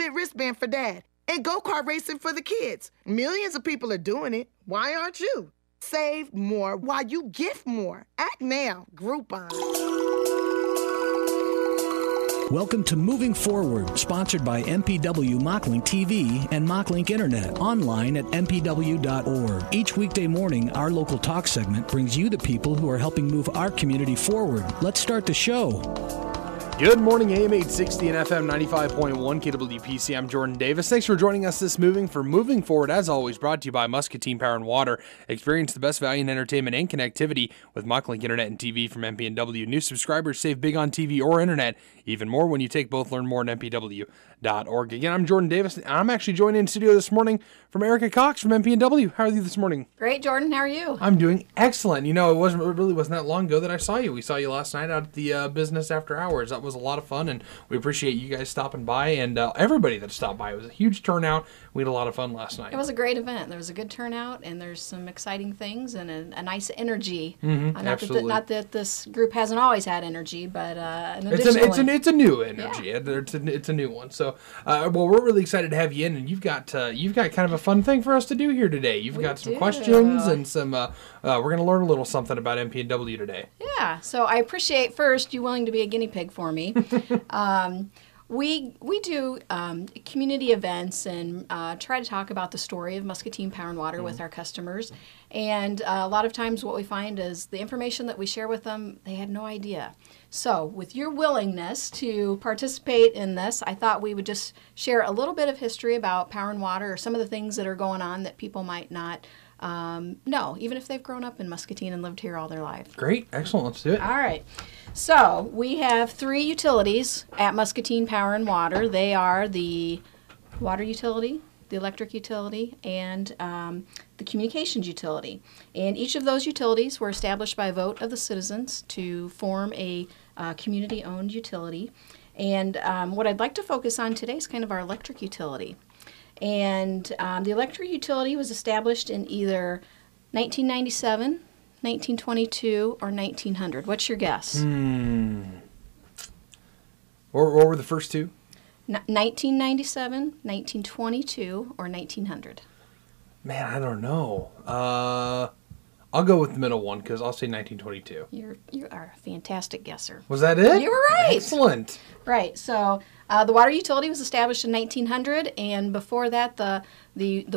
Fitbit wristband for dad, and go-kart racing for the kids. Millions of people are doing it. Why aren't you? Save more while you gift more. Act now. Groupon. Welcome to Moving Forward, sponsored by MP&W Mocklink TV and Mocklink Internet, online at mpw.org. Each weekday morning, our local talk segment brings you the people who are helping move our community forward. Let's start the show. Good morning, AM 860 and FM 95.1 KWPC. I'm Jordan Davis. Thanks for joining us this Moving Forward, as always, brought to you by Muscatine Power and Water. Experience the best value in entertainment and connectivity with Mocklink Internet and TV from MP&W. New subscribers save big on TV or internet. Even more when you take both. Learn more at mpw.org. Again, I'm Jordan Davis, and I'm actually joined in studio this morning from Erika Cox from MP&W. How are you this morning? Great, Jordan. How are you? I'm doing excellent. You know, it really wasn't that long ago that I saw you. We saw you last night out at the Business After Hours. That was a lot of fun, and we appreciate you guys stopping by, and everybody that stopped by. It was a huge turnout. We had a lot of fun last night. It was a great event. There was a good turnout, and there's some exciting things and a nice energy. Absolutely. Not that this group hasn't always had energy, but an additional it's a new energy. Yeah. It's a new one. So, well, we're really excited to have you in, and you've got kind of a fun thing for us to do here today. You've got some questions and some. We're going to learn a little something about MP&W today. Yeah. So I appreciate first you willing to be a guinea pig for me. We do community events and try to talk about the story of Muscatine Power and Water with our customers. And a lot of times what we find is the information that we share with them, they had no idea. So with your willingness to participate in this, I thought we would just share a little bit of history about Power and Water or some of the things that are going on that people might not know, even if they've grown up in Muscatine and lived here all their life. Great. Excellent. Let's do it. All right. So we have 3 utilities at Muscatine Power and Water. They are the water utility, the electric utility, and the communications utility. And each of those utilities were established by a vote of the citizens to form a community-owned utility. And what I'd like to focus on today is kind of our electric utility. And the electric utility was established in either 1997, 1922, or 1900. What's your guess? What were the first two? 1997, 1922, or 1900. Man, I don't know. I'll go with the middle one because I'll say 1922. You are a fantastic guesser. Was that it? You were right. Excellent. Right. So the water utility was established in 1900, and before that, the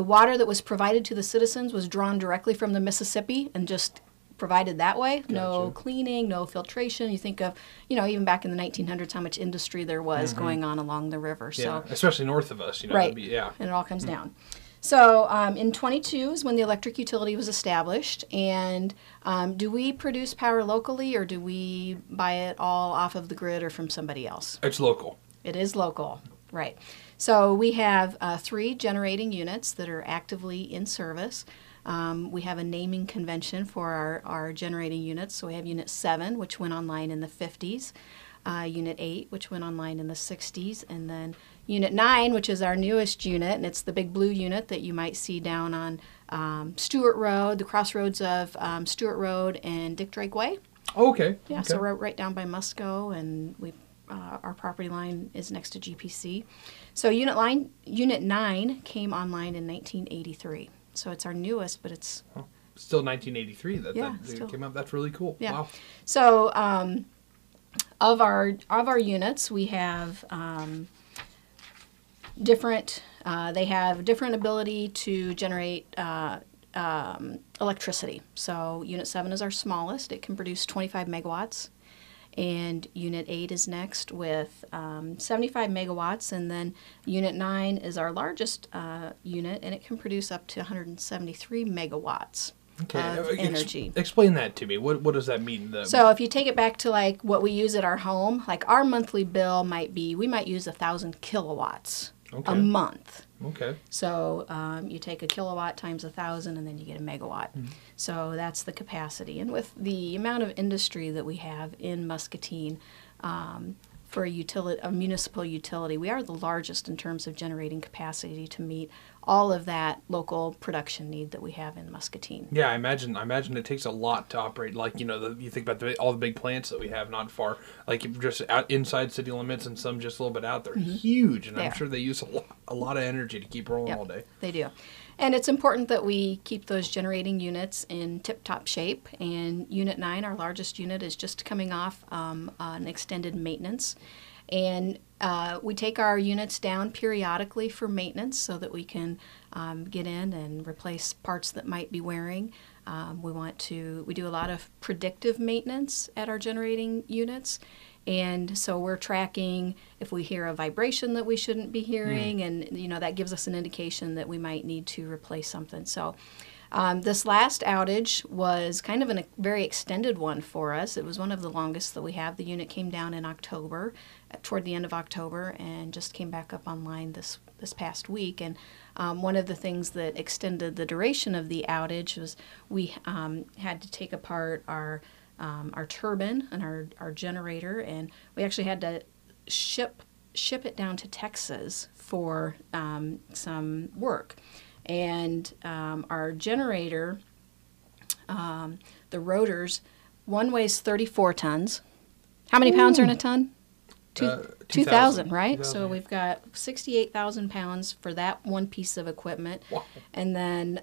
water that was provided to the citizens was drawn directly from the Mississippi and just provided that way. Gotcha. No cleaning, no filtration. You think of, even back in the 1900s, how much industry there was going on along the river. Yeah, so especially north of us. Right. And it all comes down. So in 22 is when the electric utility was established. And do we produce power locally, or do we buy it all off of the grid or from somebody else? It's local. It is local, right. So we have 3 generating units that are actively in service. We have a naming convention for our generating units. So we have Unit 7, which went online in the 50s, Unit 8, which went online in the 60s, and then Unit 9, which is our newest unit, and it's the big blue unit that you might see down on Stewart Road, the crossroads of Stewart Road and Dick Drake Way. Oh, okay. Yeah, okay. So we're right down by Musco, and our property line is next to GPC. So Unit 9 came online in 1983. So it's our newest, but it's still 1983 that still came up. That's really cool. Yeah. Wow. So of our units, we have different. They have different ability to generate electricity. So Unit 7 is our smallest. It can produce 25 megawatts. And Unit 8 is next with 75 megawatts, and then Unit 9 is our largest unit, and it can produce up to 173 megawatts of energy. Explain that to me. What does that mean? So if you take it back to like what we use at our home, like our monthly bill we might use 1,000 kilowatts a month. Okay. So you take a kilowatt times 1,000, and then you get a megawatt. Mm-hmm. So that's the capacity. And with the amount of industry that we have in Muscatine, for a municipal utility. We are the largest in terms of generating capacity to meet all of that local production need that we have in Muscatine. Yeah, I imagine it takes a lot to operate. Like, you think about all the big plants that we have not far, like just out inside city limits, and some just a little bit out there. Huge, and I'm sure they use a lot of energy to keep rolling all day. They do. And it's important that we keep those generating units in tip-top shape. And Unit 9, our largest unit, is just coming off an extended maintenance. And we take our units down periodically for maintenance so that we can get in and replace parts that might be wearing. We do a lot of predictive maintenance at our generating units. And so we're tracking if we hear a vibration that we shouldn't be hearing, and that gives us an indication that we might need to replace something. So this last outage was kind of a very extended one for us. It was one of the longest that we have. The unit came down in October, toward the end of October, and just came back up online this past week. And one of the things that extended the duration of the outage was we had to take apart our turbine and our generator, and we actually had to ship it down to Texas for some work. And our generator, the rotors, one weighs 34 tons. How many pounds are in a ton? 2,000, right? 2,000, so we've got 68,000 pounds for that one piece of equipment. Wow. And then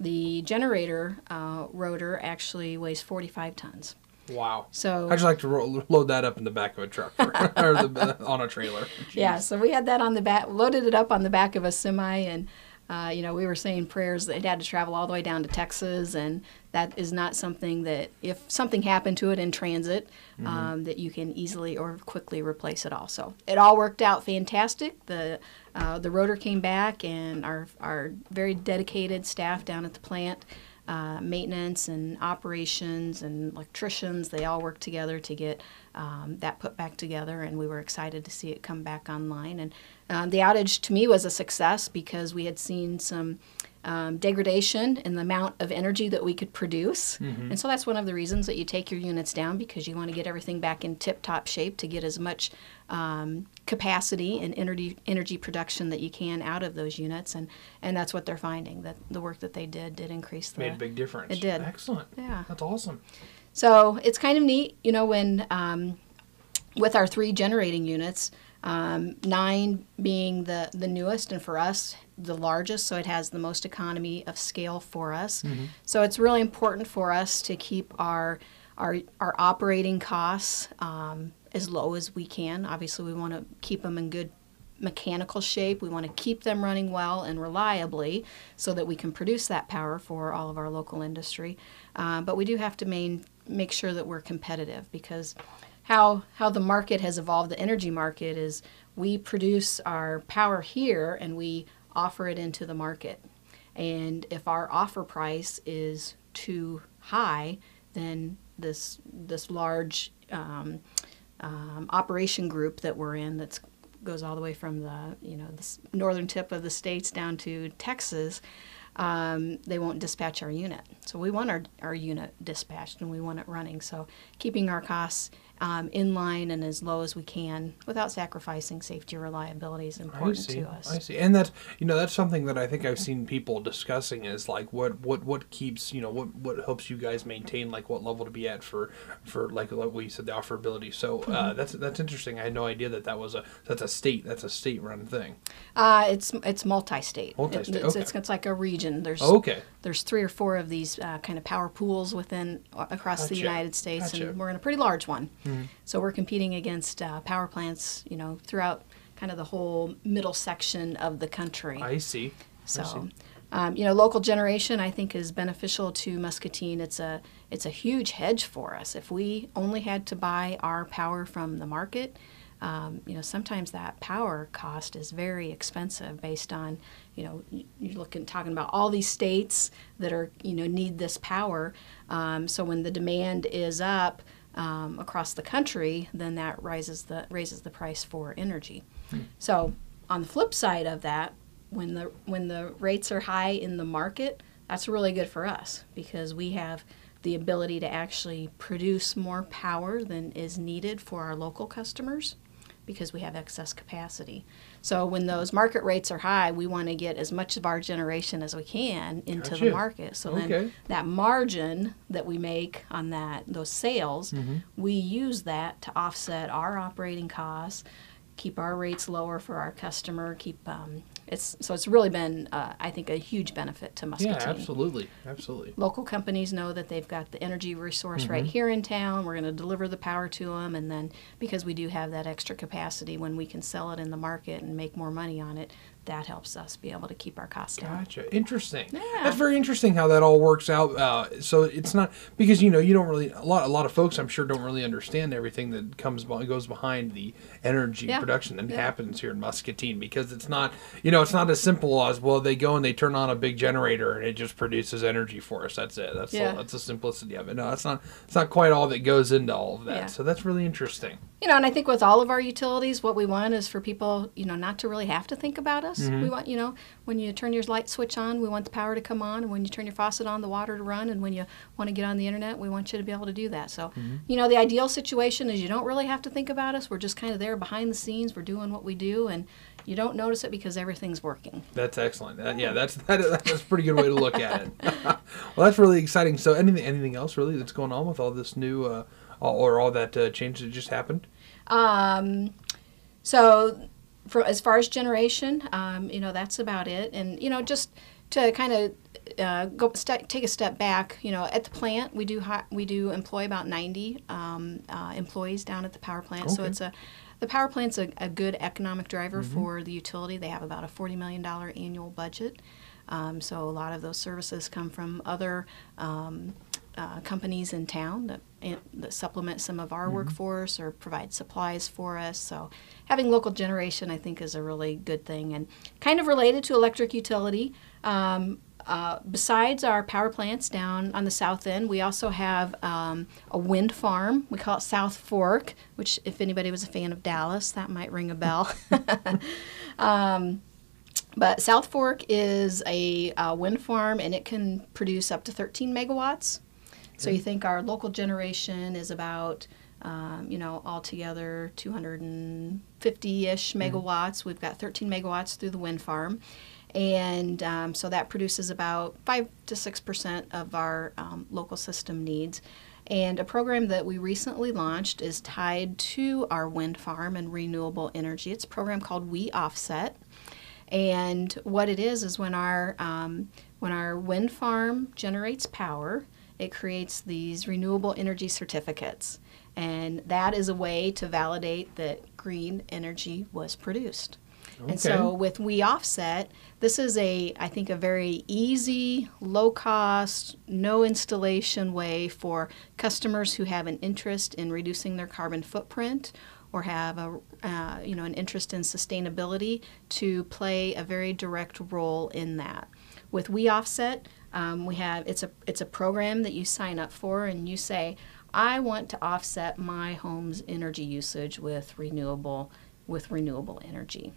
the generator rotor actually weighs 45 tons. Wow. So I'd just like to load that up in the back of a truck or on a trailer. Jeez. Yeah, so we had that on the back, loaded it up on the back of a semi, and we were saying prayers that it had to travel all the way down to Texas, and that is not something that, if something happened to it in transit, that you can easily or quickly replace it all. So it all worked out fantastic. The rotor came back, and our very dedicated staff down at the plant, maintenance and operations and electricians, they all worked together to get that put back together, and we were excited to see it come back online. And the outage to me was a success because we had seen some degradation in the amount of energy that we could produce. And so that's one of the reasons that you take your units down, because you want to get everything back in tip-top shape to get as much capacity and energy production that you can out of those units. And that's what they're finding, that the work that they did increase Made a big difference. It did. Excellent. Yeah. That's awesome. So it's kind of neat, when with our 3 generating units, 9 being the newest, and for us the largest, so it has the most economy of scale for us. So it's really important for us to keep our operating costs as low as we can. Obviously, we want to keep them in good mechanical shape. We want to keep them running well and reliably so that we can produce that power for all of our local industry. But we do have to make sure that we're competitive, because how the market has evolved, the energy market, is we produce our power here and we offer it into the market. And if our offer price is too high, then this large operation group that we're in, that goes all the way from the northern tip of the states down to Texas, they won't dispatch our unit. So we want our unit dispatched, and we want it running. So keeping our costs in line and as low as we can without sacrificing safety or reliability is important to us. I see. And that's something that I think I've seen people discussing, is like what keeps, what helps you guys maintain like what level to be at for like what you said, the offerability. So that's interesting. I had no idea that's a state run thing. It's multi-state. Multi-state. It's like a region. There's 3 or 4 of these kind of power pools across the United States, and we're in a pretty large one. So we're competing against power plants, throughout kind of the whole middle section of the country. I see. So, local generation, I think, is beneficial to Muscatine. It's a huge hedge for us. If we only had to buy our power from the market, sometimes that power cost is very expensive based on, you're talking about all these states that are, need this power. So when the demand is up across the country, then that raises the price for energy. So on the flip side of that, when the rates are high in the market, that's really good for us, because we have the ability to actually produce more power than is needed for our local customers because we have excess capacity. So when those market rates are high, we want to get as much of our generation as we can into the market. So then that margin that we make on those sales, we use that to offset our operating costs, keep our rates lower for our customer, it's really been, I think, a huge benefit to Muscatine. Yeah, absolutely. Local companies know that they've got the energy resource right here in town. We're going to deliver the power to them, and then because we do have that extra capacity when we can sell it in the market and make more money on it, that helps us be able to keep our costs down. Gotcha. Interesting. Yeah. That's very interesting how that all works out. So it's not because you don't really a lot of folks I'm sure don't really understand everything that goes behind the energy production that happens here in Muscatine, because it's not it's not as simple as, well, they go and they turn on a big generator and it just produces energy for us. That's it. That's the simplicity of it. No, it's not quite all that goes into all of that. Yeah. So that's really interesting. And I think with all of our utilities, what we want is for people, not to really have to think about us. We want, when you turn your light switch on, we want the power to come on. And when you turn your faucet on, the water to run. And when you want to get on the internet, we want you to be able to do that. So, the ideal situation is you don't really have to think about us. We're just kind of there behind the scenes. We're doing what we do, and you don't notice it because everything's working. That's excellent. That's a pretty good way to look at it. Well, that's really exciting. So anything else really that's going on with all this new or all that change that just happened? So as far as generation, that's about it. And, just to kind of take a step back, at the plant, we do employ about 90 employees down at the power plant. Okay. So the power plant's a good economic driver for the utility. They have about a $40 million annual budget. So a lot of those services come from other companies in town that supplement some of our workforce or provide supplies for us. So having local generation, I think, is a really good thing. And kind of related to electric utility, besides our power plants down on the south end, we also have a wind farm. We call it South Fork, which if anybody was a fan of Dallas, that might ring a bell. But South Fork is a wind farm, and it can produce up to 13 megawatts. So you think our local generation is about, altogether 250-ish megawatts. We've got 13 megawatts through the wind farm. And so that produces about 5 to 6% of our local system needs. And a program that we recently launched is tied to our wind farm and renewable energy. It's a program called We Offset. And what it is when our wind farm generates power, it creates these renewable energy certificates. And that is a way to validate that green energy was produced. Okay. And so with We Offset, this is I think a very easy, low-cost, no installation way for customers who have an interest in reducing their carbon footprint or have an interest in sustainability to play a very direct role in that. With We Offset, it's a program that you sign up for, and you say, I want to offset my home's energy usage with renewable energy.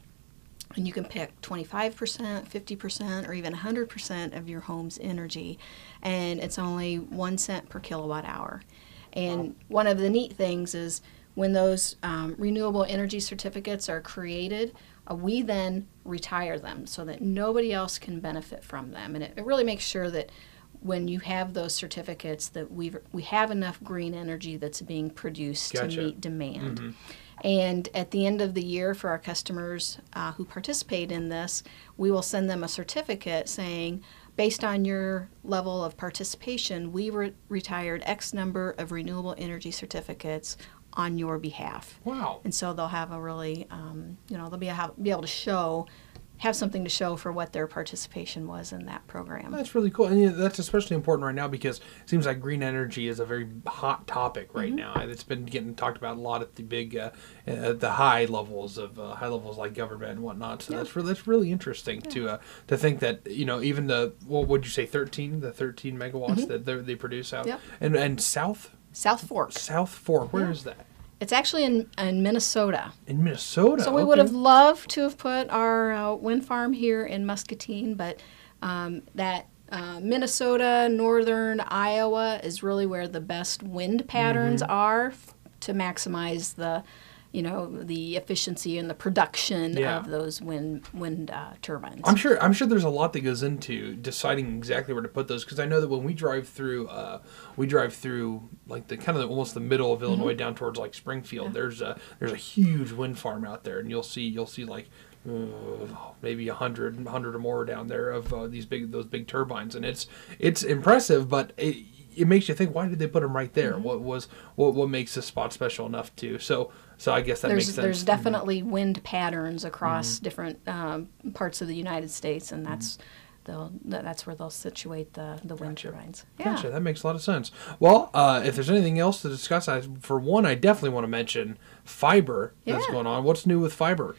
And you can pick 25%, 50%, or even 100% of your home's energy, and it's only 1 cent per kilowatt hour. And one of the neat things is when those renewable energy certificates are created, we then retire them so that nobody else can benefit from them. And it really makes sure that when you have those certificates that we have enough green energy that's being produced to meet demand. Mm-hmm. And at the end of the year, for our customers who participate in this, we will send them a certificate saying, based on your level of participation, we retired X number of renewable energy certificates on your behalf. Wow. And so they'll have a really, they'll be able to have something to show for what their participation was in that program. That's really cool. And that's especially important right now because it seems like green energy is a very hot topic right now. It's been getting talked about a lot at the big, the high levels like government and whatnot. So that's really interesting to think that, even what would you say, 13 megawatts that they produce out. Yep. And South Fork, where is that? It's actually in Minnesota. In Minnesota? So we would have loved to have put our wind farm here in Muscatine, but that Minnesota, northern Iowa is really where the best wind patterns are to maximize the, the efficiency and the production of those wind turbines. I'm sure there's a lot that goes into deciding exactly where to put those, because I know that when we drive through like the kind of almost the middle of Illinois down towards like Springfield. There's a huge wind farm out there, and you'll see like maybe 100 or more down there of those big turbines, and it's impressive, but it makes you think, why did they put them right there? What makes this spot special enough to so I guess that makes sense. There's definitely wind patterns across different parts of the United States, and that's where they'll situate the wind turbines. Yeah. Gotcha. That makes a lot of sense. Well, if there's anything else to discuss, for one, I definitely want to mention fiber that's going on. What's new with fiber?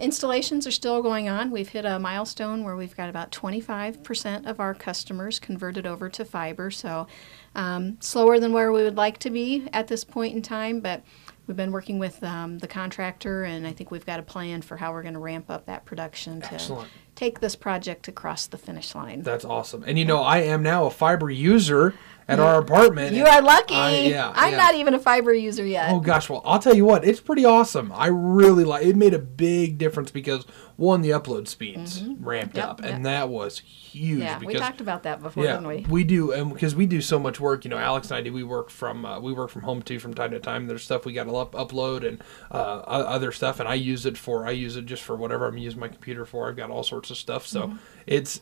Installations are still going on. We've hit a milestone where we've got about 25% of our customers converted over to fiber. So slower than where we would like to be at this point in time, but we've been working with the contractor, and I think we've got a plan for how we're going to ramp up that production to take this project across the finish line. That's awesome. And I am now a fiber user at our apartment. You are lucky. I'm not even a fiber user yet. Oh gosh, well, I'll tell you what, it's pretty awesome. I really like it. Made a big difference because one, the upload speeds ramped up, and that was huge. Yeah, because, we talked about that before, didn't we? We do, and because we do so much work. Alex and I do. We work from home too from time to time. There's stuff we got to upload and other stuff, and I use it just for whatever I'm using my computer for. I've got all sorts of stuff, so it's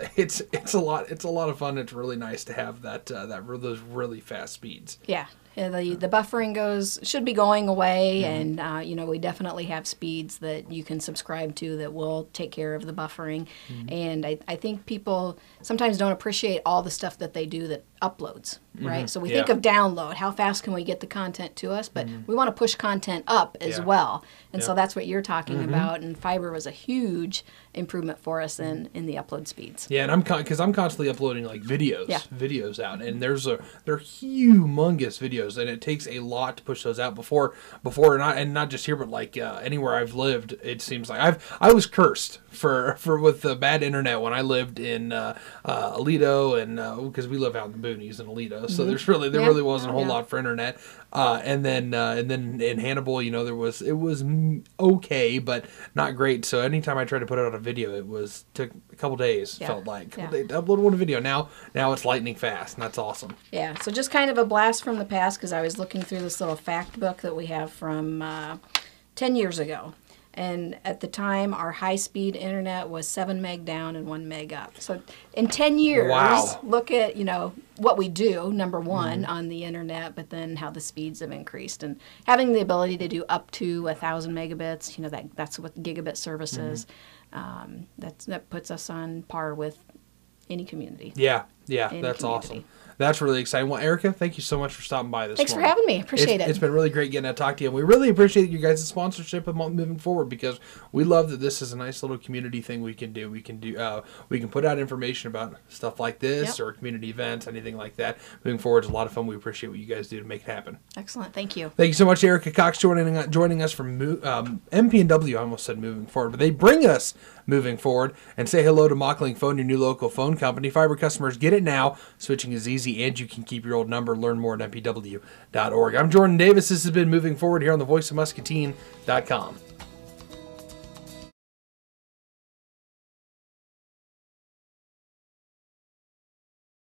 a lot. It's a lot of fun. It's really nice to have those really fast speeds. Yeah. The buffering should be going away, and we definitely have speeds that you can subscribe to that will take care of the buffering. And I think people sometimes don't appreciate all the stuff that they do that uploads, right? So we think of download, how fast can we get the content to us, but we want to push content up as well. And so that's what you're talking about, and fiber was a huge improvement for us in the upload speeds. Yeah, and because I'm constantly uploading like videos out, and they're humongous videos, and it takes a lot to push those out before not just here, but like anywhere I've lived. It seems like I was cursed for with the bad internet when I lived in Aledo, and because we live out in the boonies in Aledo, so there really wasn't a whole lot for internet. And then in Hannibal, it was okay, but not great. So anytime I tried to put out a video, took a couple days. Felt like to upload one video. Now it's lightning fast, and that's awesome. Yeah. So just kind of a blast from the past, because I was looking through this little fact book that we have from 10 years ago. And at the time, our high-speed internet was 7 meg down and 1 meg up. So in 10 years, look at, what we do, number one, on the internet, but then how the speeds have increased. And having the ability to do up to 1,000 megabits, that's what gigabit service is. That puts us on par with any community. Yeah, that's awesome. That's really exciting. Well, Erika, thank you so much for stopping by this morning. Thanks for having me. Appreciate it. It's been really great getting to talk to you. And we really appreciate you guys' sponsorship of moving forward, because we love that this is a nice little community thing we can do. We can put out information about stuff like this or community events, anything like that. Moving forward is a lot of fun. We appreciate what you guys do to make it happen. Excellent. Thank you. Thank you so much, Erika Cox, joining us from MP&W. I almost said moving forward, but they bring us moving forward. And say hello to Mockling Phone, your new local phone company. Fiber customers, get it now. Switching is easy, and you can keep your old number. Learn more at mpw.org. I'm Jordan Davis. This has been Moving Forward here on the voice of Muscatine.com.